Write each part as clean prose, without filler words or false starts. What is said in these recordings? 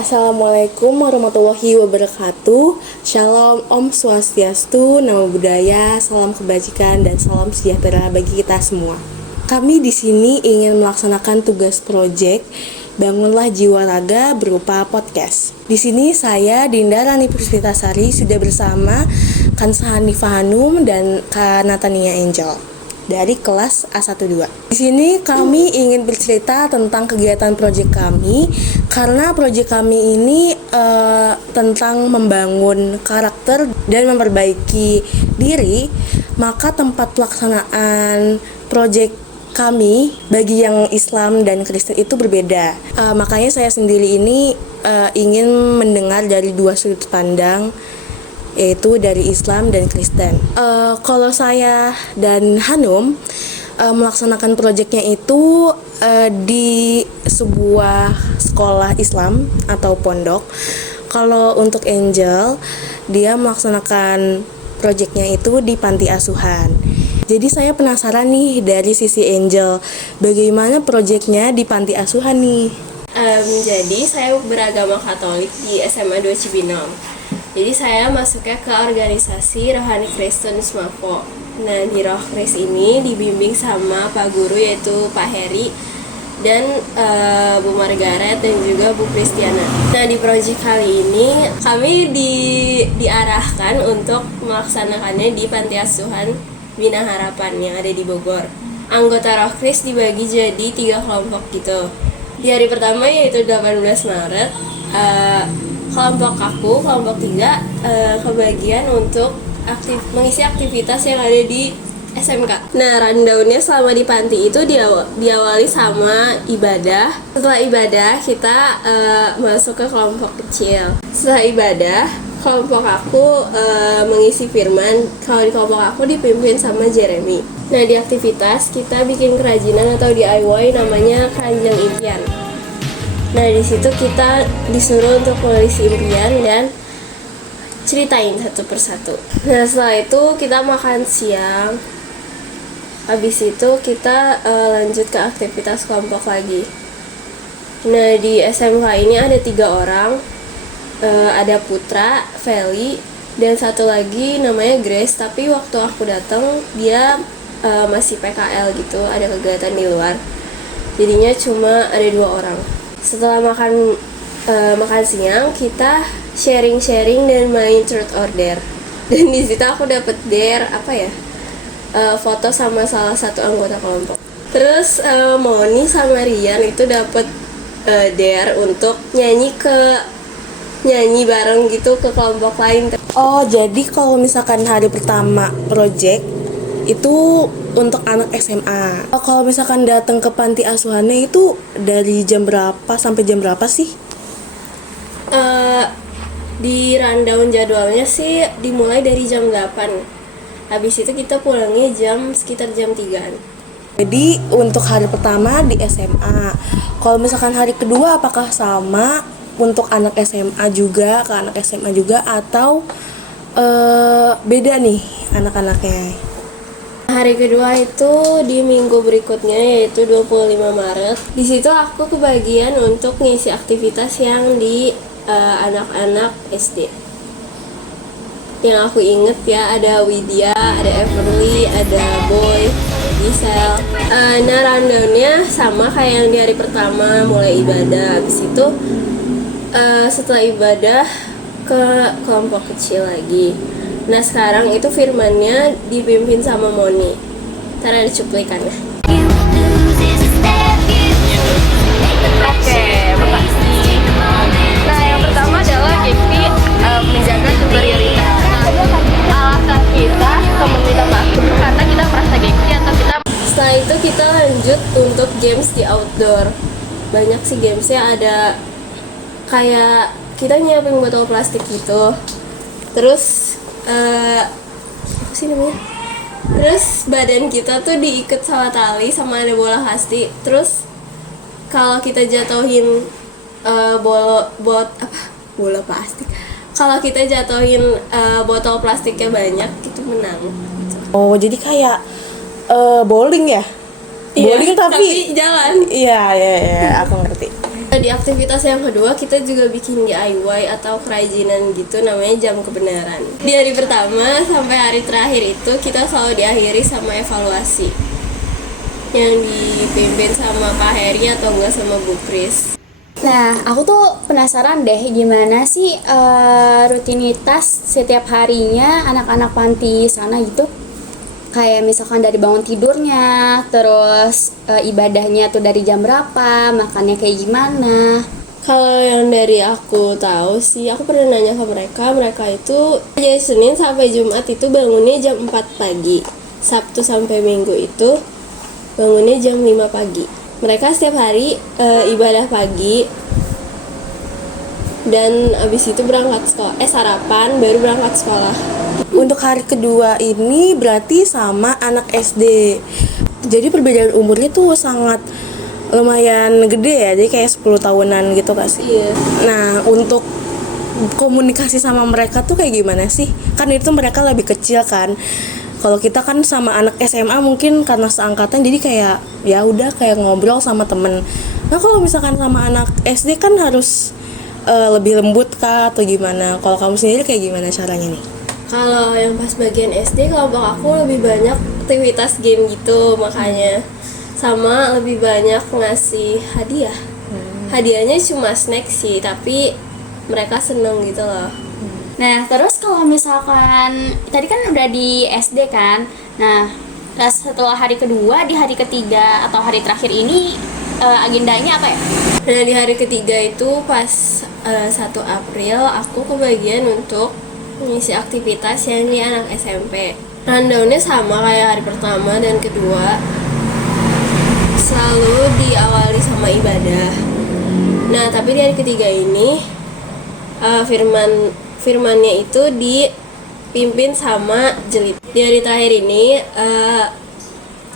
Assalamualaikum warahmatullahi wabarakatuh. Shalom, Om Swastiastu, Namo Buddhaya, salam kebajikan dan salam sejahtera bagi kita semua. Kami di sini ingin melaksanakan tugas proyek Bangunlah Jiwa Raga berupa podcast. Di sini saya Dinda Rani Puspitasari sudah bersama Kansa Hanifah Hanum dan Kak Natania Angel dari kelas A12. Di sini kami ingin bercerita tentang kegiatan proyek kami karena proyek kami ini tentang membangun karakter dan memperbaiki diri, maka tempat pelaksanaan proyek kami bagi yang Islam dan Kristen itu berbeda. Makanya saya sendiri ini ingin mendengar dari dua sudut pandang, yaitu dari Islam dan Kristen. Kalau saya dan Hanum melaksanakan proyeknya itu di sebuah sekolah Islam atau pondok. Kalau untuk Angel, dia melaksanakan proyeknya itu di panti asuhan. Jadi saya penasaran nih dari sisi Angel, bagaimana proyeknya di panti asuhan nih? Jadi saya beragama Katolik di SMA 2 Cibinong. Jadi saya masuknya ke organisasi Rohani Kristen Smavo. Nah, di Roh Kris ini dibimbing sama Pak Guru yaitu Pak Heri dan Bu Margaret dan juga Bu Kristiana. Nah, di proyek kali ini kami diarahkan untuk melaksanakannya di Panti Asuhan Bina Harapan yang ada di Bogor. Anggota Roh Kris dibagi jadi 3 kelompok gitu. Di hari pertama yaitu 18 Maret, kelompok aku, kelompok 3 kebagian untuk mengisi aktivitas yang ada di SMK. Nah, rundownnya selama di panti itu diawali sama ibadah. Setelah ibadah kita masuk ke kelompok kecil. Setelah ibadah, kelompok aku mengisi firman. Kalau di kelompok aku dipimpin sama Jeremy. Nah, di aktivitas kita bikin kerajinan atau DIY namanya keranjang impian. Nah, di situ kita disuruh untuk menulis impian dan ceritain satu persatu. Nah, setelah itu kita makan siang. Habis itu kita lanjut ke aktivitas kelompok lagi. Nah, di SMK ini ada 3 orang. Ada Putra, Feli, dan satu lagi namanya Grace. Tapi waktu aku datang dia masih PKL gitu, ada kegiatan di luar. Jadinya cuma ada 2 orang. Setelah makan siang, kita sharing dan main truth or dare. Dan di situ aku dapet dare foto sama salah satu anggota kelompok. Terus Moni sama Rian itu dapet dare untuk nyanyi bareng gitu ke kelompok lain. Oh, jadi kalau misalkan hari pertama project itu untuk anak SMA. Kalau misalkan datang ke panti asuhannya itu dari jam berapa sampai jam berapa sih? Di rundown jadwalnya sih dimulai dari jam 8. Habis itu kita pulangnya sekitar jam 3-an. Jadi untuk hari pertama di SMA. Kalau misalkan hari kedua apakah sama untuk anak SMA juga, ke anak SMA juga, atau beda nih anak-anaknya? Hari kedua itu di minggu berikutnya yaitu 25 Maret. Di situ aku kebagian untuk ngisi aktivitas yang di anak-anak SD. Yang aku inget ya, ada Widya, ada Everly, ada Boy, Gisel. Nah, rundownnya sama kayak yang di hari pertama, mulai ibadah. Habis itu setelah ibadah ke kelompok kecil lagi. Nah, sekarang itu firmannya dipimpin sama Moni. Ntar ada cuplikannya. Oke, makasih. Nah, yang pertama adalah Gekti menjaga superioritas. Alasan kita meminta maaf karena kita merasa gengsi atau kita. Setelah itu kita lanjut untuk games di outdoor. Banyak sih gamesnya, ada kayak kita nyiapin botol plastik gitu. Terus apa sih namanya? Terus badan kita tuh diikat sama tali sama ada bola plastik. Terus kalau kita jatuhin bola plastik. Kalau kita jatuhin botol plastiknya banyak, itu menang. Oh, jadi kayak bowling ya? Iya, Bowling tapi jalan. Iya, aku ngerti. Di aktivitas yang kedua kita juga bikin DIY atau kerajinan gitu, namanya jam kebenaran. Di hari pertama sampai hari terakhir itu kita selalu diakhiri sama evaluasi yang dipimpin sama Kak Heri atau enggak sama Bu Kris. Nah, aku tuh penasaran deh gimana sih rutinitas setiap harinya anak-anak panti sana gitu. Kayak misalkan dari bangun tidurnya, terus ibadahnya tuh dari jam berapa, makannya kayak gimana. Kalau yang dari aku tahu sih, aku pernah nanya ke mereka itu dari Senin sampai Jumat itu bangunnya jam 4 pagi. Sabtu sampai Minggu itu bangunnya jam 5 pagi. Mereka setiap hari ibadah pagi dan abis itu berangkat sekolah, sarapan baru berangkat sekolah. Untuk hari kedua ini berarti sama anak SD. Jadi perbedaan umurnya tuh sangat lumayan gede ya. Jadi kayak 10 tahunan gitu Kak sih. Iya. Nah, untuk komunikasi sama mereka tuh kayak gimana sih? Kan itu mereka lebih kecil kan. Kalau kita kan sama anak SMA mungkin karena seangkatan jadi kayak ya udah kayak ngobrol sama temen. Nah, kalau misalkan sama anak SD kan harus lebih lembut kah atau gimana? Kalau kamu sendiri kayak gimana caranya nih? Kalau yang pas bagian SD, kelompok aku lebih banyak aktivitas game gitu, makanya sama lebih banyak ngasih hadiah. Hadiahnya cuma snack sih, tapi mereka seneng gitu loh. Nah, terus kalau misalkan tadi kan udah di SD kan. Nah, setelah hari kedua, di hari ketiga atau hari terakhir ini agendanya apa ya? Nah, di hari ketiga itu pas 1 April aku kebagian untuk mengisi aktivitas yang di anak SMP. Rundownnya sama kayak hari pertama dan kedua, selalu diawali sama ibadah. Nah, tapi di hari ketiga ini firmannya itu dipimpin sama Jelip. Di hari terakhir ini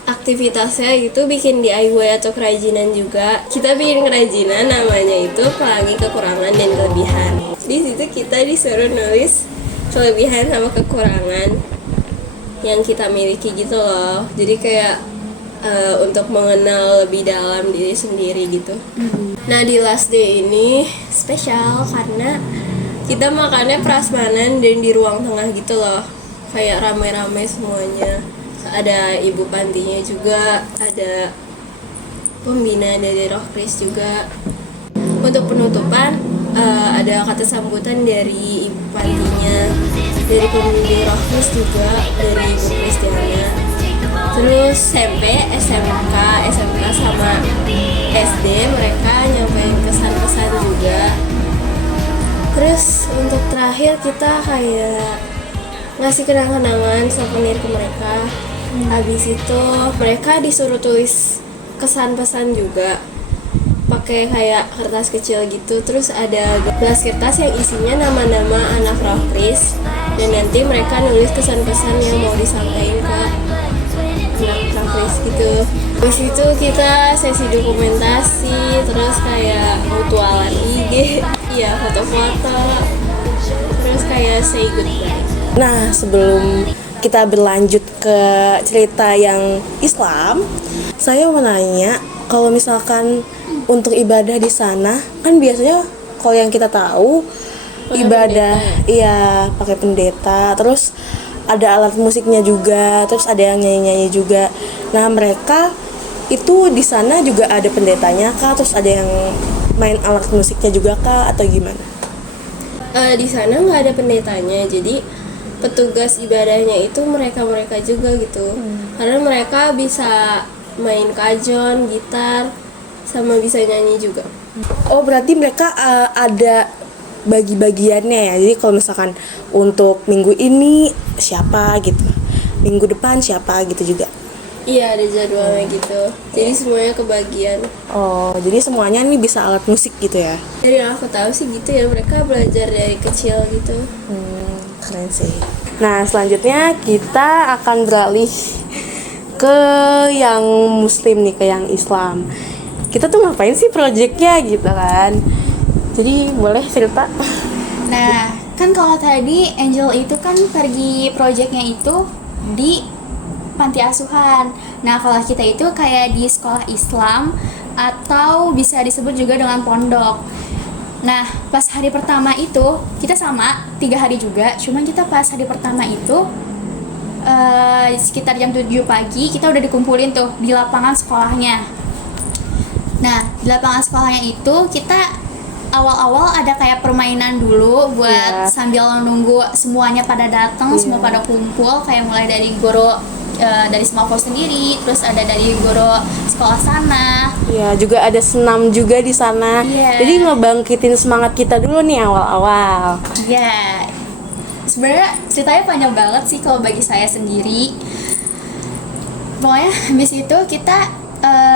aktivitasnya itu bikin DIY atau kerajinan juga. Kita bikin kerajinan namanya itu Pelangi Kekurangan dan Kelebihan. Di situ kita disuruh nulis kelebihan sama kekurangan yang kita miliki gitu loh. Jadi kayak untuk mengenal lebih dalam diri sendiri gitu. Nah, di last day ini spesial karena kita makannya prasmanan dan di ruang tengah gitu loh. Kayak rame-rame semuanya. Ada ibu pantinya juga, ada pembina dari Roh Kris juga. Untuk penutupan ada kata sambutan dari ibu pantinya, dari pembimbing Roh Kris juga, dari ibu Kristiana. Terus SMP, SMK sama SD mereka nyampein pesan-pesan juga. Terus untuk terakhir kita kayak ngasih kenang-kenangan souvenir ke mereka. Habis itu mereka disuruh tulis kesan-pesan juga pakai kayak kertas kecil gitu. Terus ada gelas kertas yang isinya nama-nama anak Roh Kris, dan nanti mereka nulis kesan-pesan yang mau disampaikan ke anak Roh Kris gitu. Terus itu kita sesi dokumentasi, terus kayak mutualan IG, iya foto-foto, terus kayak say goodbye. Nah, sebelum kita berlanjut ke cerita yang Islam, saya mau nanya, kalau misalkan untuk ibadah di sana, kan biasanya kalau yang kita tahu ibadah iya pakai pendeta, terus ada alat musiknya juga, terus ada yang nyanyi-nyanyi juga. Nah, mereka itu di sana juga ada pendetanya kah? Terus ada yang main alat musiknya juga kah atau gimana? Di sana nggak ada pendetanya, jadi petugas ibadahnya itu mereka juga gitu. Karena mereka bisa main kajon, gitar, sama bisa nyanyi juga. Oh, berarti mereka ada bagi-bagiannya ya. Jadi kalau misalkan untuk minggu ini siapa gitu, minggu depan siapa gitu juga. Iya, ada jadwalnya gitu. Jadi semuanya kebagian. Oh, jadi semuanya nih bisa alat musik gitu ya? Dari yang aku tahu sih gitu ya, mereka belajar dari kecil gitu. Keren sih. Nah, selanjutnya kita akan beralih ke yang Muslim nih, ke yang Islam. Kita tuh ngapain sih projectnya gitu kan? Jadi boleh cerita? Nah, kan kalau tadi Angel itu kan pergi projectnya itu di panti asuhan. Nah, kalau kita itu kayak di sekolah Islam, atau bisa disebut juga dengan pondok. Nah, pas hari pertama itu kita sama 3 hari juga, cuman kita pas hari pertama itu sekitar jam 7 pagi kita udah dikumpulin tuh di lapangan sekolahnya. Nah, di lapangan sekolahnya itu kita awal-awal ada kayak permainan dulu buat sambil nunggu semuanya pada datang, semua pada kumpul, kayak mulai dari guru dari Smafo sendiri, terus ada dari guru sekolah sana. Ya, juga ada senam juga di sana. Jadi ngebangkitin semangat kita dulu nih awal-awal. Ya, sebenarnya ceritanya panjang banget sih kalau bagi saya sendiri. Pokoknya habis itu kita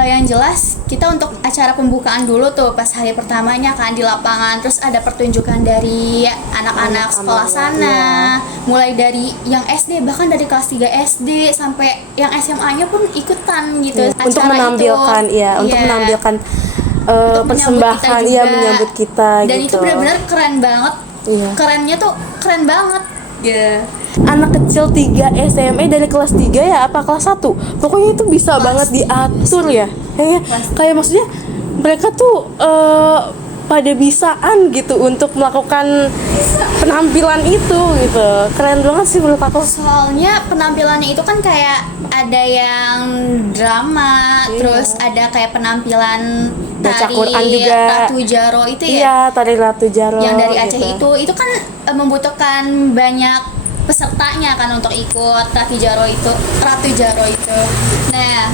yang jelas kita untuk acara pembukaan dulu tuh pas hari pertamanya kan di lapangan, terus ada pertunjukan dari anak-anak sekolah sana, mulai dari yang SD, bahkan dari kelas 3 SD sampai yang SMA-nya pun ikutan gitu. Untuk menampilkan untuk menampilkan persembahan menyambut kita dan gitu. itu benar-benar keren banget. Kerennya tuh keren banget. Anak kecil 3 SMA dari kelas 3 ya apa kelas 1 pokoknya itu bisa banget diatur ya. Kayak maksudnya mereka tuh pada bisaan gitu untuk melakukan penampilan itu gitu. Keren banget sih menurut aku. Soalnya penampilannya itu kan kayak ada yang drama, terus ada kayak penampilan Baca tari Quran juga. Ratu Jaro itu ya. Iya, tari Ratu Jaro. Yang dari Aceh gitu. itu kan membutuhkan banyak pesertanya kan untuk ikut Ratu Jaro itu. Nah,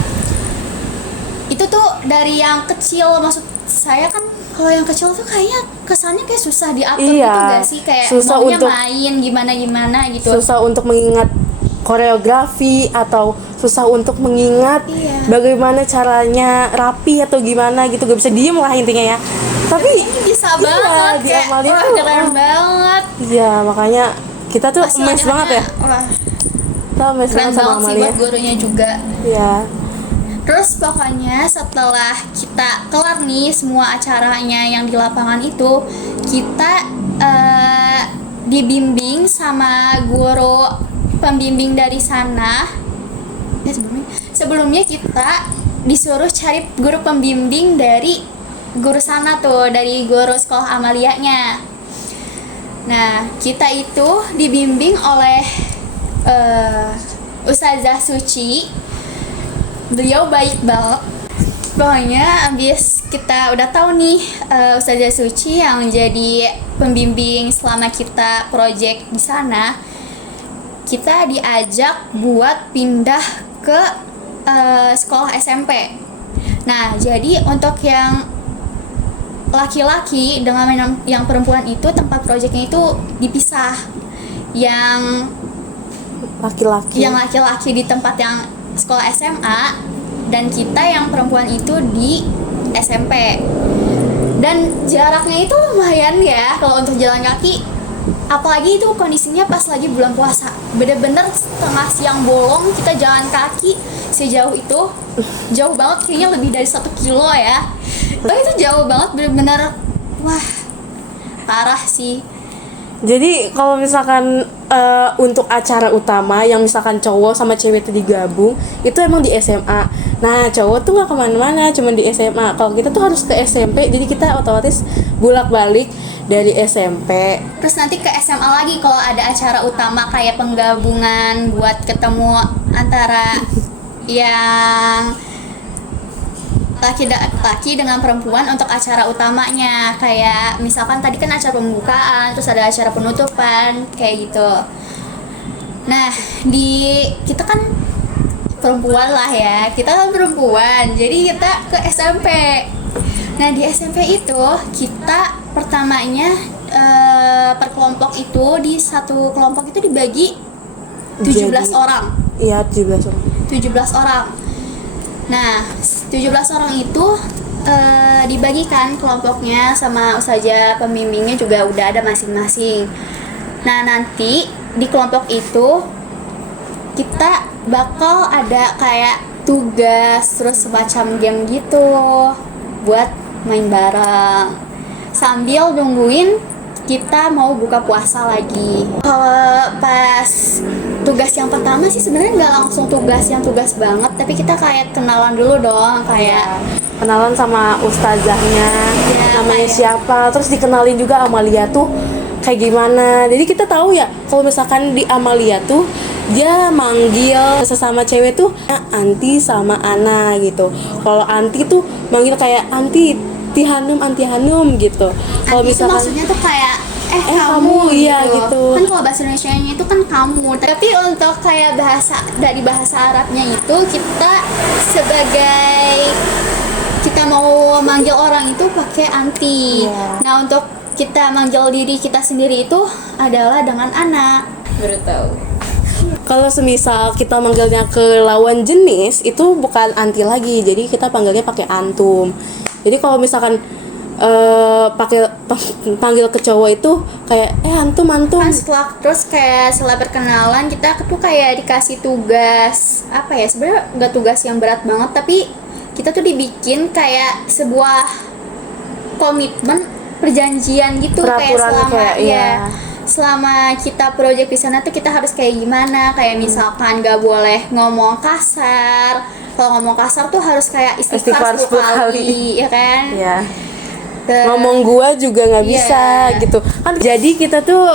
itu tuh dari yang kecil, maksud saya kan kalau yang kecil tuh kayaknya kesannya kayak susah diatur gitu gak sih, kayak susah maunya untuk main gimana gitu. Susah untuk mengingat koreografi atau susah untuk mengingat bagaimana caranya rapi atau gimana gitu, gak bisa diem lah intinya ya. Tapi bisa banget kayak keren banget. Iya, makanya kita tuh amazed banget ya. Kita amazed Keren banget sama banget sih Amalia. buat gurunya juga. Iya. Terus pokoknya setelah kita kelar nih semua acaranya yang di lapangan itu, kita dibimbing sama guru pembimbing dari sana. Sebelumnya kita disuruh cari guru pembimbing dari guru sana tuh, dari guru sekolah Amalianya. Nah, kita itu dibimbing oleh Ustazah Suci. Beliau baik banget. Pokoknya abis kita udah tahu nih Ustazah Suci yang jadi pembimbing selama kita project di sana, kita diajak buat pindah ke sekolah SMP. Nah, jadi untuk yang laki-laki dengan yang perempuan itu tempat proyeknya itu dipisah. Yang laki-laki di tempat yang sekolah SMA dan kita yang perempuan itu di SMP. Dan jaraknya itu lumayan ya kalau untuk jalan kaki, apalagi itu kondisinya pas lagi bulan puasa. Bener-bener setengah siang bolong kita jalan kaki sejauh itu, jauh banget, kayaknya lebih dari 1 kilo ya. Tapi itu jauh banget, bener-bener wah parah sih. Jadi kalau misalkan untuk acara utama yang misalkan cowok sama cewek itu digabung, itu emang di SMA. Nah, cowok tuh nggak kemana-mana, cuma di SMA. Kalau kita tuh harus ke SMP, jadi kita otomatis bolak-balik dari SMP. Terus nanti ke SMA lagi kalau ada acara utama kayak penggabungan buat ketemu antara yang laki dengan perempuan untuk acara utamanya. Kayak misalkan tadi kan acara pembukaan, terus ada acara penutupan, kayak gitu. Nah, kita kan perempuan lah ya, kita kan perempuan, jadi kita ke SMP. Nah, di SMP itu kita pertamanya per kelompok itu, di satu kelompok itu dibagi 17 orang. Iya, 17 orang. Nah, 17 orang itu dibagikan kelompoknya sama ustazah pembimbingnya juga udah ada masing-masing. Nah, nanti di kelompok itu kita bakal ada kayak tugas, terus semacam game gitu buat main bareng sambil nungguin kita mau buka puasa lagi. Kalau pas tugas yang pertama sih sebenarnya nggak langsung tugas banget, tapi kita kayak kenalan dulu dong, kayak Kenalan sama ustazahnya, Iya, namanya kayak- siapa, terus dikenalin juga Amalia tuh kayak gimana. Jadi kita tahu ya kalau misalkan di Amalia tuh dia manggil sesama cewek tuh anti sama Ana gitu. Kalau anti tuh manggil kayak anti anti Hanum gitu. Kalau Anti itu misalkan maksudnya tuh kayak kamu, iya, gitu. Kan kalau bahasa Indonesianya itu kan kamu. Tapi untuk kayak dari bahasa Arabnya itu kita mau manggil orang itu pakai anti. Iya. Nah, untuk kita manggil diri kita sendiri itu adalah dengan anak. Baru tahu. kalau semisal kita manggilnya ke lawan jenis itu bukan anti lagi, jadi kita panggilnya pakai antum. Jadi kalau misalkan panggil ke cowok itu kayak antum Kan terus kayak setelah perkenalan kita tuh kayak dikasih tugas apa ya, sebenarnya nggak tugas yang berat banget, tapi kita tuh dibikin kayak sebuah komitmen perjanjian gitu, kayak Peraturan selama kayak, iya. selama kita project di sana tuh kita harus kayak gimana, kayak misalkan nggak boleh ngomong kasar. Kalau ngomong kasar tuh harus kayak istighfar 10 kali, ya kan? ya. Ngomong gua juga nggak bisa gitu kan. Jadi kita tuh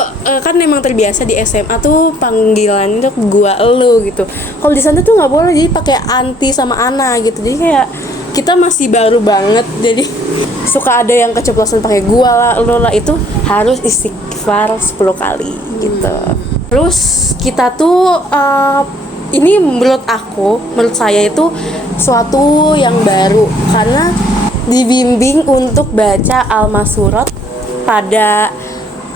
kan memang terbiasa di SMA tuh panggilan itu gua elu gitu. Kalau di sana tuh nggak boleh, jadi pakai anti sama Ana gitu. Jadi kayak kita masih baru banget, jadi suka ada yang keceplosan pakai gua lah, elu lah, itu harus istighfar 10 kali gitu. Terus kita tuh ini menurut saya itu suatu yang baru karena dibimbing untuk baca Al-Masurat pada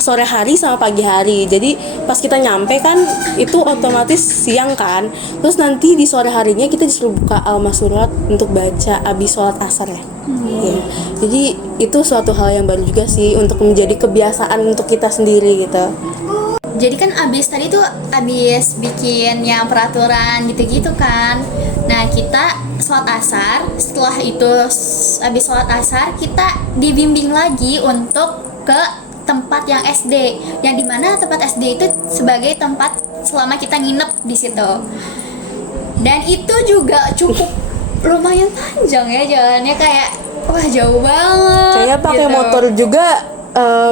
sore hari sama pagi hari. Jadi pas kita nyampe kan itu otomatis siang kan, terus nanti di sore harinya kita disuruh buka Al-Masurat untuk baca abis sholat asar ya. Ya. Jadi itu suatu hal yang baru juga sih untuk menjadi kebiasaan untuk kita sendiri gitu. Jadi kan abis bikin yang peraturan gitu-gitu kan. Nah, kita sholat asar, setelah itu abis sholat asar kita dibimbing lagi untuk ke tempat yang SD, yang dimana tempat SD itu sebagai tempat selama kita nginep di situ. Dan itu juga cukup lumayan panjang ya jalannya, kayak wah jauh banget. Kayaknya pakai gitu. motor juga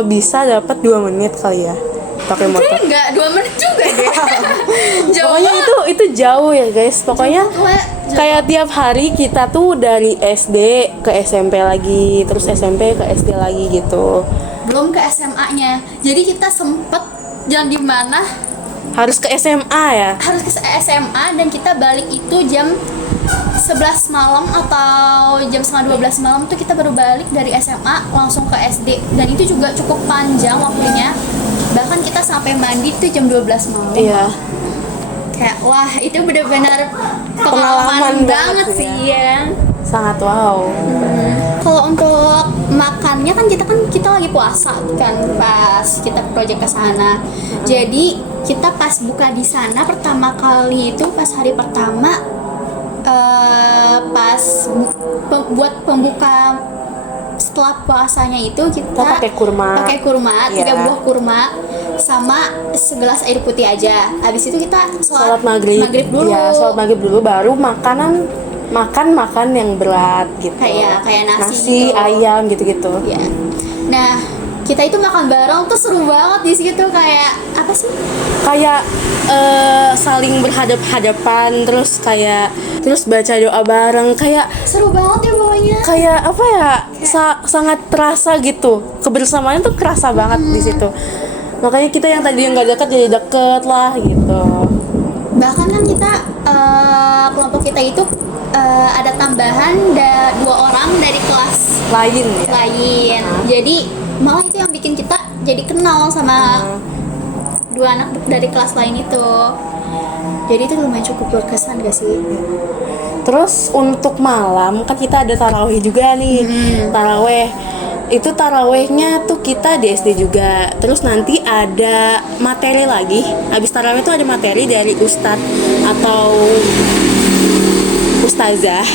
bisa dapat 2 menit kali ya. Pakai motor. Kayaknya enggak 2 menit juga deh. Jauh Pokoknya banget. itu jauh ya guys. Pokoknya Jauh. kayak tiap hari kita tuh dari SD ke SMP lagi, terus SMP ke SD lagi gitu. Belum ke SMA-nya. Jadi kita sempet jalan di mana Harus ke SMA ya. harus ke SMA, dan kita balik itu jam 11 malam atau jam setengah 12 malam tuh kita baru balik dari SMA langsung ke SD, dan itu juga cukup panjang waktunya. Bahkan kita sampai mandi tuh jam 12 malam. Iya. Kayak wah, itu benar-benar Pengalaman pengalaman banget banget sih, sih ya. Sangat wow. Kalau untuk makannya kan kita lagi puasa kan pas kita project ke sana. Jadi kita pas buka di sana pertama kali itu pas hari pertama pas buat pembuka setelah puasanya itu kita pakai kurma. Iya. 3 buah kurma sama segelas air putih aja. Habis itu kita Sholat maghrib dulu. Ya, sholat maghrib dulu baru makan yang berat gitu. Kayak nasi gitu. ayam gitu-gitu. Ya. Nah, kita itu makan bareng tuh seru banget di situ, kayak apa sih? Kayak saling berhadap-hadapan, terus baca doa bareng, kayak Seru banget ya pokoknya. kayak apa ya, sangat terasa gitu, kebersamaan tuh kerasa banget di situ. Makanya kita yang tadi yang nggak dekat jadi deket lah gitu. Bahkan kan kita kelompok kita itu ada tambahan 2 orang dari kelas Lain ya. lain. Jadi malah itu yang bikin kita jadi kenal sama 2 anak dari kelas lain itu. Jadi itu lumayan cukup berkesan gak sih? Terus untuk malam kan kita ada tarawih juga nih. Tarawih itu tarawihnya tuh kita di SD juga. Terus nanti ada materi lagi. Habis tarawih itu ada materi dari ustadz atau ustazah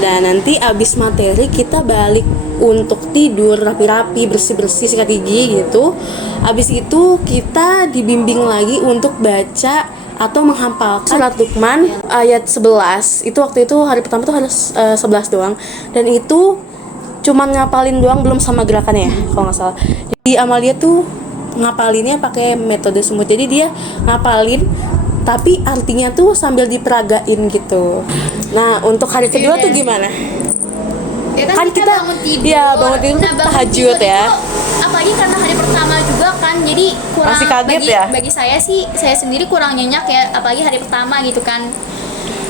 Dan nanti abis materi kita balik untuk tidur rapi-rapi, bersih-bersih, sikat gigi gitu. Abis itu kita dibimbing lagi untuk baca atau menghafalkan surat Luqman ayat 11. Itu waktu itu hari pertama tuh harus 11 doang. Dan itu cuman ngapalin doang, belum sama gerakannya ya, kalau nggak salah. Jadi Amalia tuh ngapalinnya pakai metode semut. Jadi dia ngapalin tapi artinya tuh sambil diperagain gitu. Nah, untuk hari kedua tuh gimana? Ya Kan kita bangun tidur. Iya, bangun tidur Nah, bangun tahajud tidur ya. itu, apalagi karena hari pertama juga kan, jadi kurang Masih kaget bagi, ya? bagi saya sih, saya sendiri kurang nyenyak ya, apalagi hari pertama gitu kan.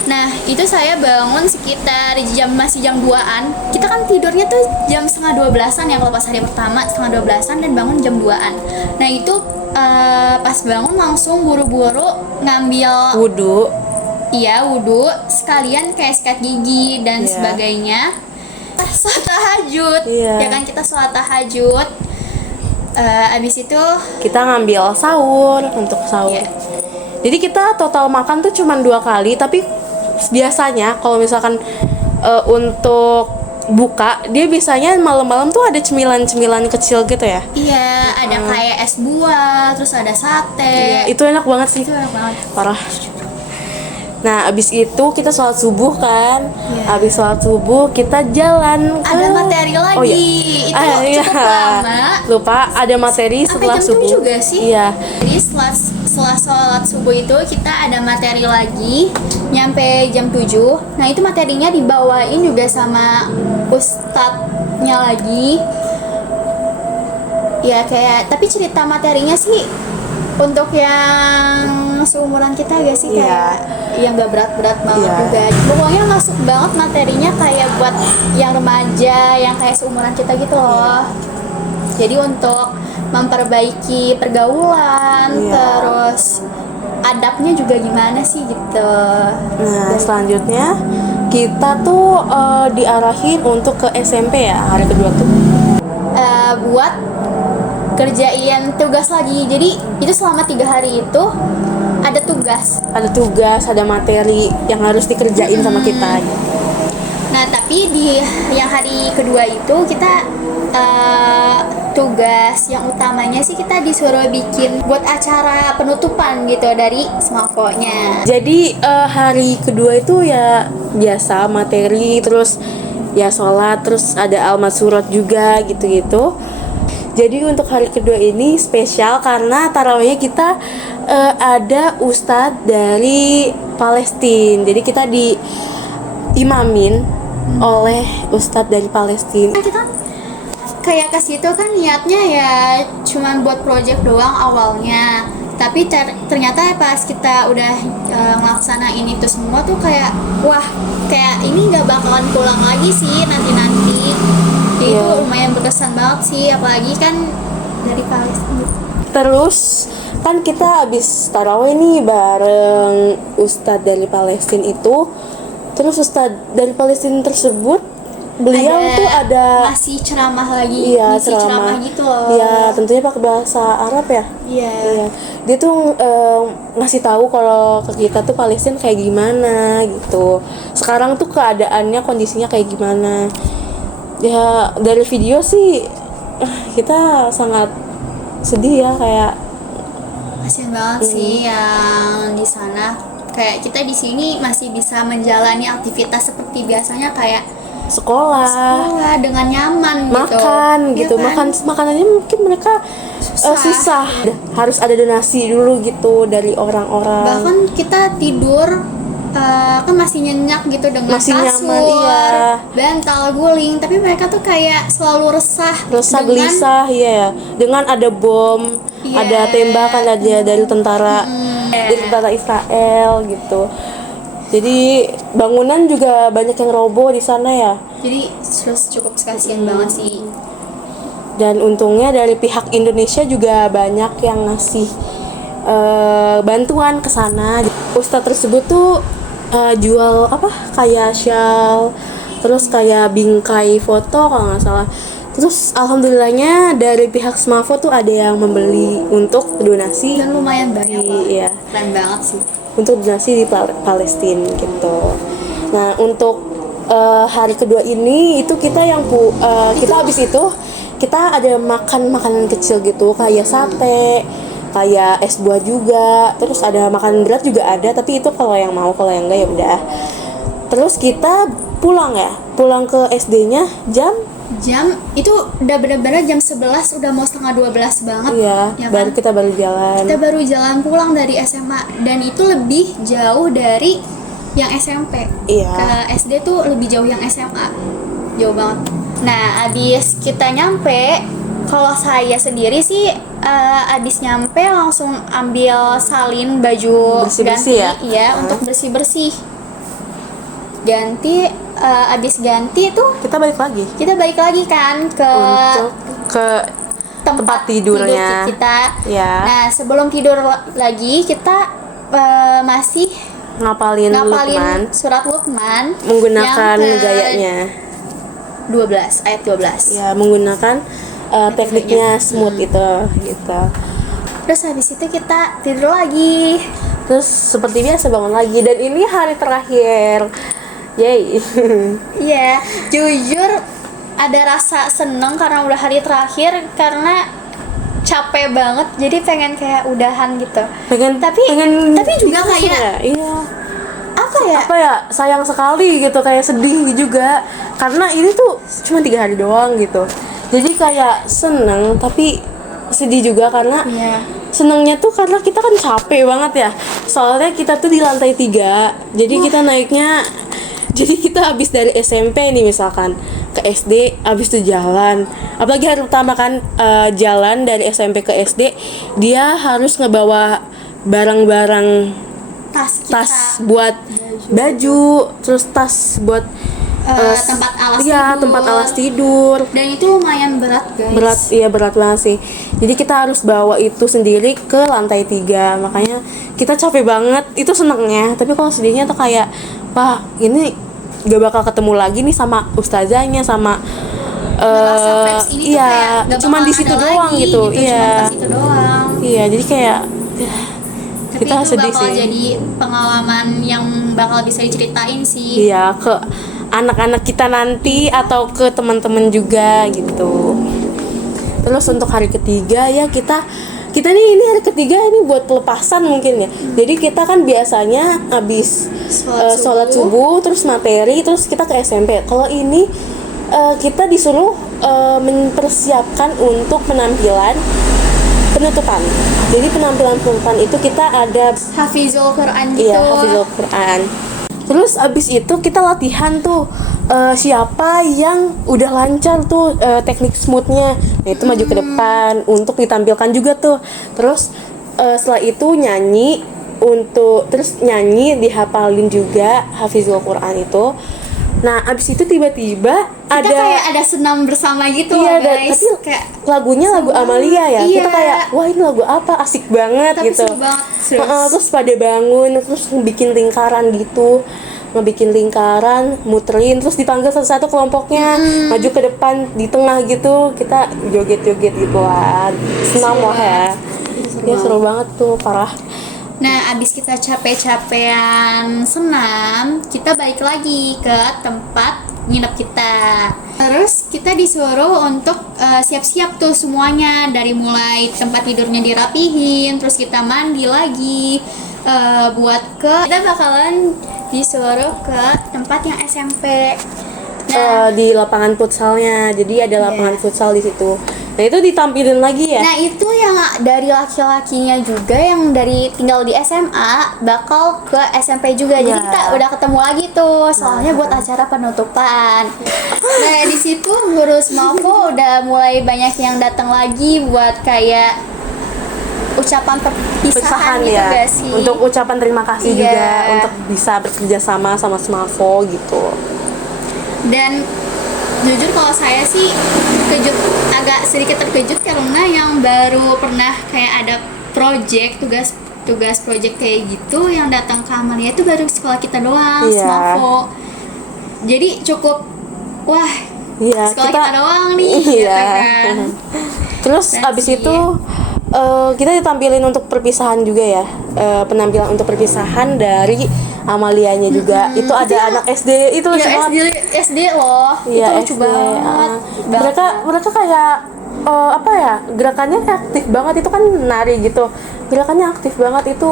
Nah, itu saya bangun sekitar masih jam 2-an. Kita kan tidurnya tuh jam setengah 12-an ya kalau pas hari pertama, setengah 12-an, dan bangun jam 2-an. Nah, itu pas bangun langsung buru-buru ngambil Wudhu. wudhu, sekalian kayak sikat gigi dan Iya. sebagainya. Sholat tahajud, Iya. ya kan, kita sholat tahajud. Abis itu Kita ngambil sahur untuk sahur. Iya. Jadi kita total makan tuh cuma 2 kali, tapi biasanya kalau misalkan untuk buka, dia biasanya malam-malam tuh ada cemilan-cemilan kecil gitu ya. iya ada kayak es buah, terus ada sate. Itu enak banget sih. Itu enak banget. Parah. Nah, abis itu kita sholat subuh kan. Iya. Abis sholat subuh kita jalan ke... Ada materi lagi. Oh, iya. Itu cukup lama. Lupa, ada materi Sampai setelah jam subuh. 7 juga sih. Iya. Jadi setelah sholat subuh itu kita ada materi lagi nyampe jam 7. Nah, itu materinya dibawain juga sama ustadznya lagi. Ya kayak, tapi cerita materinya sih untuk yang seumuran kita gak sih, kayak yang gak berat-berat banget Iya. juga. Pokoknya masuk banget materinya kayak buat yang remaja, yang kayak seumuran kita gitu loh. Jadi untuk memperbaiki pergaulan, Iya. terus adabnya juga gimana sih gitu. Nah, selanjutnya kita tuh diarahin untuk ke SMP ya, hari kedua tuh. Buat kerjain tugas lagi. Jadi itu selama 3 hari itu ada tugas. Ada tugas, ada materi yang harus dikerjain sama kita gitu. Nah, tapi di yang hari kedua itu kita tugas yang utamanya sih kita disuruh bikin buat acara penutupan gitu dari Smafo-nya. Jadi hari kedua itu ya biasa materi, terus ya sholat, terus ada almat surat juga gitu-gitu. Jadi untuk hari kedua ini spesial karena tarawihnya kita ada ustadz dari Palestina. Jadi kita diimamin oleh ustadz dari Palestina. Kita kayak ke situ kan niatnya ya cuman buat project doang awalnya, tapi ternyata pas kita udah ngelaksanain itu semua tuh kayak wah, kayak ini nggak bakalan pulang lagi sih nanti. Jadi itu lumayan berkesan banget sih, apalagi kan dari Palestina. Terus kan kita habis tarawih nih bareng ustadz dari Palestina itu. Terus ustadz dari Palestina tersebut beliau tuh ada masih ceramah lagi, iya, ngisi ceramah gitu loh. Iya, tentunya pakai bahasa Arab ya. Iya. Dia tuh ngasih tahu kalau ke kita tuh Palestina kayak gimana gitu. Sekarang tuh keadaannya, kondisinya kayak gimana. Ya dari video sih kita sangat sedih ya, kayak Kasian banget sih yang di sana. Kayak kita di sini masih bisa menjalani aktivitas seperti biasanya, kayak sekolah dengan nyaman makan gitu. gitu, Ya kan? makanannya mungkin mereka susah. Harus ada donasi dulu gitu dari orang-orang. Bahkan kita tidur kan masih nyenyak gitu dengan Masih kasur, nyaman, iya. bantal guling, tapi mereka tuh kayak selalu resah dengan gelisah ya, dengan ada bom, Iya. ada tembakan ada dari tentara Israel gitu. Jadi bangunan juga banyak yang roboh di sana ya. Jadi terus cukup kasihan banget sih. Dan untungnya dari pihak Indonesia juga banyak yang ngasih bantuan ke sana. Ustadz tersebut tuh jual apa, kayak shawl, terus kayak bingkai foto kalau nggak salah. Terus alhamdulillahnya dari pihak Smafo tuh ada yang membeli untuk donasi. Dan lumayan banyak lah. Iya, Keren banget sih. untuk donasi di Palestina gitu. Nah, untuk hari kedua ini itu kita kita habis itu kita ada makan makanan kecil gitu kayak sate, kayak es buah juga, terus ada makanan berat juga ada, tapi itu kalau yang mau, kalau yang enggak ya udah. Terus kita pulang ke SD-nya jam itu udah bener-bener jam 11, udah mau setengah 12 banget. iya, ya baru kan? kita baru jalan. Kita baru jalan pulang dari SMA, dan itu lebih jauh dari yang SMP. Iya. Ke SD tuh lebih jauh yang SMA, jauh banget. Nah, abis kita nyampe, kalau saya sendiri sih abis nyampe langsung ambil salin baju Bersih-bersih ganti ya, untuk bersih-bersih. Ganti, abis ganti tuh Kita balik lagi kan ke untuk ke tempat tidurnya. tidur kita. Ya. Nah, sebelum tidur lagi kita masih ngapalin Luqman surat Luqman menggunakan yang ke gayanya. 12 ayat 12. Ya, menggunakan tekniknya smooth itu gitu. Terus habis itu kita tidur lagi. Terus seperti biasa bangun lagi, dan ini hari terakhir. Yay. Iya, jujur ada rasa seneng karena udah hari terakhir, karena capek banget, jadi pengen kayak udahan gitu. Tapi juga kayak iya. apa ya? Sayang sekali gitu, kayak sedih juga karena ini tuh cuma 3 hari doang gitu. Jadi kayak seneng tapi sedih juga karena Iya. senengnya tuh karena kita kan capek banget ya. Soalnya kita tuh di lantai 3. Jadi kita naiknya, jadi kita habis dari SMP nih misalkan ke SD, habis itu jalan. Apalagi hari pertama kan jalan dari SMP ke SD, dia harus ngebawa barang-barang, tas buat baju, terus tas buat tempat alas tidur. tempat alas tidur. Dan itu lumayan berat, guys. Berat banget sih. Jadi kita harus bawa itu sendiri ke lantai 3. Makanya kita capek banget. Itu senengnya, tapi kalau sedihnya tuh kayak, wah, ini gak bakal ketemu lagi nih sama ustazahnya, sama Ngerasa vibes ini tuh kayak gak cuman bakalan di situ ada doang lagi, gitu. Cuman Iya. pas itu doang. Iya, jadi kayak Tapi kita itu sedih bakal sih. jadi pengalaman yang bakal bisa diceritain sih. Iya, ke anak-anak kita nanti atau ke teman-teman juga gitu. Terus untuk hari ketiga ya kita nih, ini hari ketiga ini buat pelepasan mungkin ya. Jadi kita kan biasanya habis sholat subuh terus materi, terus kita ke SMP. Kalau ini kita disuruh mempersiapkan untuk penampilan penutupan. Jadi penampilan penutupan itu kita ada Hafizul Quran gitu. iya, Hafizul Quran. Terus abis itu kita latihan tuh siapa yang udah lancar tuh teknik smoothnya. Nah, itu maju ke depan untuk ditampilkan juga tuh. Terus setelah itu terus nyanyi dihafalin juga Hafizul Quran itu. Nah, abis itu tiba-tiba Kita kayak ada senam bersama gitu iya, loh, guys. tapi Kayak lagunya lagu Amalia ya. Iya. Kita kayak, wah, ini lagu apa, asik banget tapi gitu. seru banget. Serius. Terus pada bangun, terus bikin lingkaran gitu, ngebikin lingkaran, muterin, terus dipanggil satu-satu kelompoknya, maju ke depan, di tengah gitu, kita joget-joget gitu lah, senam lah ya. Ya seru banget tuh, parah. Nah, abis kita capek-capean senam, kita balik lagi ke tempat nginep kita. Terus kita disuruh untuk siap-siap tuh semuanya, dari mulai tempat tidurnya dirapihin, terus kita mandi lagi, kita bakalan disuruh ke tempat yang SMP. Di lapangan futsalnya, jadi ada lapangan futsal di situ. Nah, itu ditampilin lagi ya. Nah, itu yang dari laki-lakinya juga, yang dari tinggal di SMA bakal ke SMP juga. Jadi kita udah ketemu lagi tuh, soalnya buat acara penutupan. Nah, di situ guru Smafo udah mulai banyak yang datang lagi buat kayak ucapan perpisahan gitu ya. gak sih? Untuk ucapan terima kasih Iya. juga, untuk bisa bekerja sama Smafo gitu. Dan jujur kalau saya sih agak sedikit terkejut karena yang baru pernah kayak ada tugas project kayak gitu yang datang ke Amalia itu baru sekolah kita doang, Iya. Smafo. Jadi cukup, wah, Iya, sekolah kita doang nih, Iya. gitu kan. Terus Dan abis sih, itu kita ditampilin untuk perpisahan juga ya, penampilan untuk perpisahan dari Amalianya juga. Itu ada anak SD, itu lucu Iya, banget. SD loh. Iya, itu lucu SD, banget. mereka kayak apa ya, gerakannya aktif banget, itu kan nari gitu, gerakannya aktif banget, itu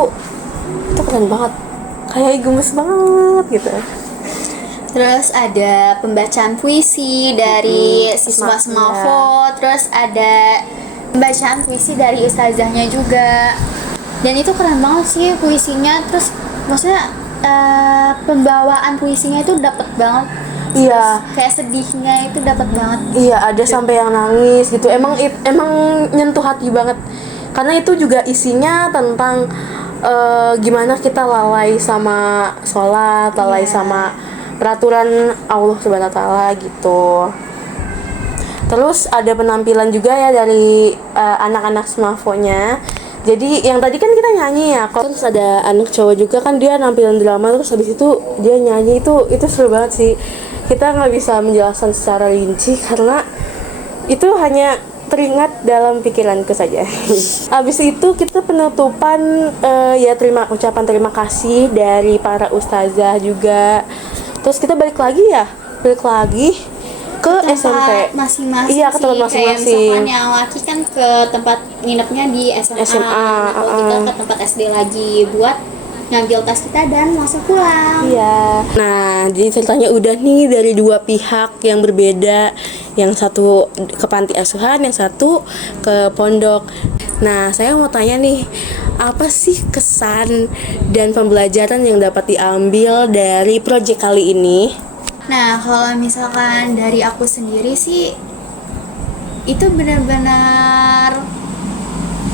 keren banget, kayak gemes banget gitu. Terus ada pembacaan puisi dari siswa Smavo, terus ada pembacaan puisi dari ustazahnya juga. Dan itu keren banget sih puisinya, terus maksudnya pembawaan puisinya itu dapet banget. Iya, Kayak sedihnya itu dapat banget. iya, ada sampai yang nangis gitu, emang nyentuh hati banget, karena itu juga isinya tentang gimana kita lalai sama sholat, lalai sama peraturan Allah Subhanahu wa Ta'ala gitu. Terus ada penampilan juga ya dari anak-anak Smavo-nya. Jadi yang tadi kan kita nyanyi ya, terus ada anak cowok juga kan, dia nampilin drama, terus habis itu dia nyanyi, itu seru banget sih. Kita nggak bisa menjelaskan secara rinci karena itu hanya teringat dalam pikiranku saja. Habis itu kita penutupan ya ucapan terima kasih dari para ustazah juga. Terus kita balik lagi ke SMP masing-masing. Iya, ke tempat Kayak masing-masing. misalkan yang laki kan ke tempat nginepnya di SMA. Nah, kalau kita ke tempat SD lagi buat ngambil tas kita dan langsung pulang. Iya. Nah, jadi ceritanya udah nih dari dua pihak yang berbeda. Yang satu ke panti asuhan, yang satu ke pondok. Nah, saya mau tanya nih, apa sih kesan dan pembelajaran yang dapat diambil dari proyek kali ini? Nah, kalau misalkan dari aku sendiri sih, itu benar-benar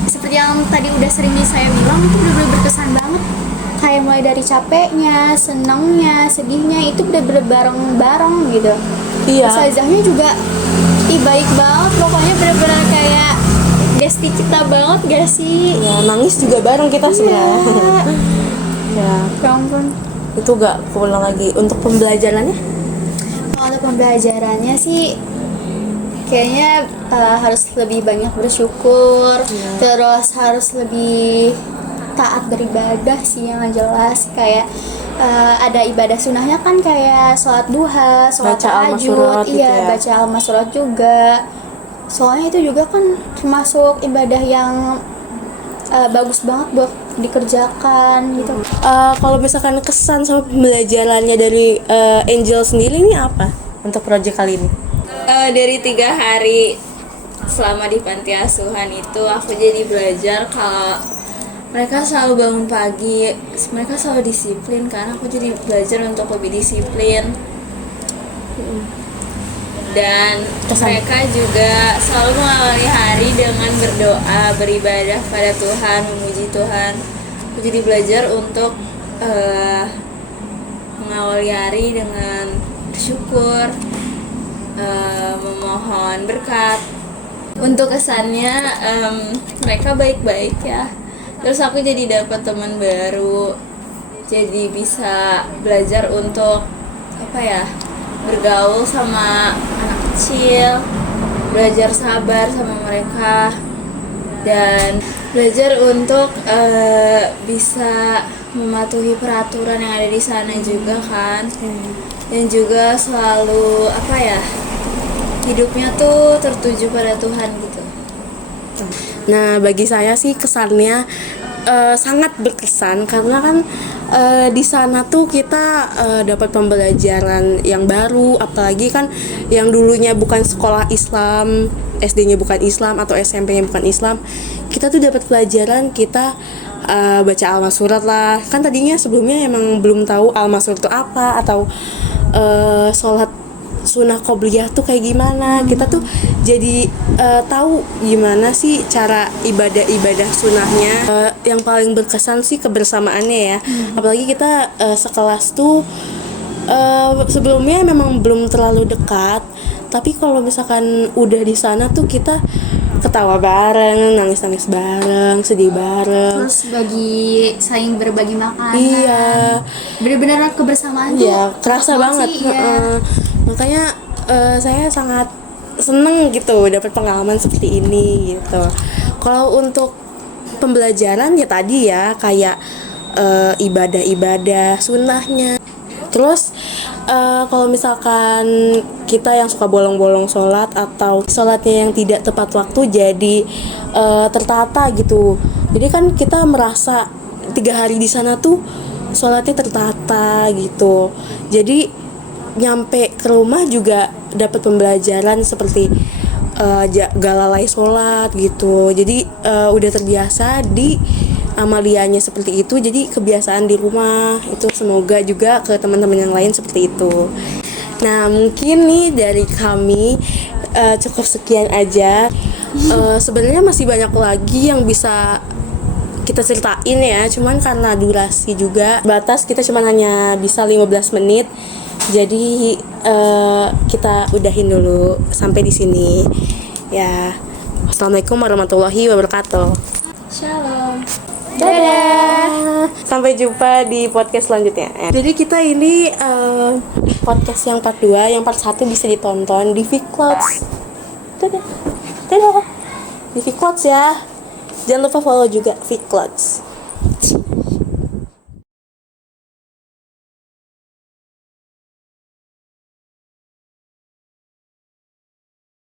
seperti yang tadi udah sering saya bilang, itu benar-benar berkesan banget. Kayak mulai dari capeknya, senangnya, sedihnya, itu benar-benar bareng-bareng gitu. Iya. Ustazahnya juga baik banget, pokoknya benar-benar kayak gesti kita banget gak sih? Ya, nangis juga bareng kita sebenarnya. Ya, Ya ampun. itu gak pulang lagi. Untuk pembelajarannya? Kalau untuk pembelajarannya sih kayaknya harus lebih banyak bersyukur, terus harus lebih taat beribadah sih, yang jelas kayak ada ibadah sunnahnya kan, kayak sholat duha, sholat Baca al-masurat tahajud, gitu ya. baca al-masurat juga. Soalnya itu juga kan termasuk ibadah yang bagus banget buat dikerjakan gitu. Kalau misalkan kesan sama pembelajarannya dari Angel sendiri ini apa untuk proyek kali ini? Dari 3 hari selama di panti asuhan itu aku jadi belajar kalau mereka selalu bangun pagi, mereka selalu disiplin kan. Aku jadi belajar untuk lebih disiplin. Dan mereka juga selalu mengawali hari dengan berdoa, beribadah pada Tuhan, memuji Tuhan. Aku jadi belajar untuk mengawali hari dengan bersyukur, memohon berkat. Untuk kesannya mereka baik-baik ya. Terus aku jadi dapat teman baru, jadi bisa belajar untuk bergaul sama anak kecil, belajar sabar sama mereka, dan belajar untuk bisa mematuhi peraturan yang ada di sana juga kan. Dan juga selalu hidupnya tuh tertuju pada Tuhan gitu. Nah, bagi saya sih kesannya sangat berkesan karena kan di sana tuh kita dapat pembelajaran yang baru, apalagi kan yang dulunya bukan sekolah Islam, SD-nya bukan Islam atau SMP-nya bukan Islam, kita tuh dapat pelajaran, kita baca al-masurat lah. Kan tadinya sebelumnya emang belum tahu al-masurat itu apa, atau sholat sunnah qobliyah tuh kayak gimana. Kita tuh jadi tahu gimana sih cara ibadah sunnahnya. Yang paling berkesan sih kebersamaannya ya. Apalagi kita sekelas tuh sebelumnya memang belum terlalu dekat, tapi kalau misalkan udah di sana tuh kita ketawa bareng, nangis bareng, sedih bareng. Terus saling berbagi makanan. Iya. Bener-bener kebersamaan Iya, tuh kerasa banget. sih, iya. Makanya saya sangat seneng gitu dapat pengalaman seperti ini gitu. Kalau untuk pembelajaran ya tadi ya, kayak ibadah-ibadah sunnahnya. Terus kalau misalkan kita yang suka bolong-bolong sholat atau sholatnya yang tidak tepat waktu jadi tertata gitu. Jadi kan kita merasa 3 hari di sana tuh sholatnya tertata gitu. Jadi nyampe ke rumah juga dapat pembelajaran seperti gak lalai sholat gitu. Jadi udah terbiasa di amalianya seperti itu, jadi kebiasaan di rumah itu semoga juga ke teman-teman yang lain seperti itu. Nah mungkin nih dari kami cukup sekian aja. Sebenarnya masih banyak lagi yang bisa kita ceritain ya, cuman karena durasi juga batas, kita cuman hanya bisa 15 menit. Jadi kita udahin dulu sampai di sini. Ya, wassalamualaikum warahmatullahi wabarakatuh. Shalom. Dadah. Sampai jumpa di podcast selanjutnya. Jadi kita ini podcast yang part 2, yang part 1 bisa ditonton di VClouds. Dadah. Dadah. Di VClouds ya. Jangan lupa follow juga VClouds.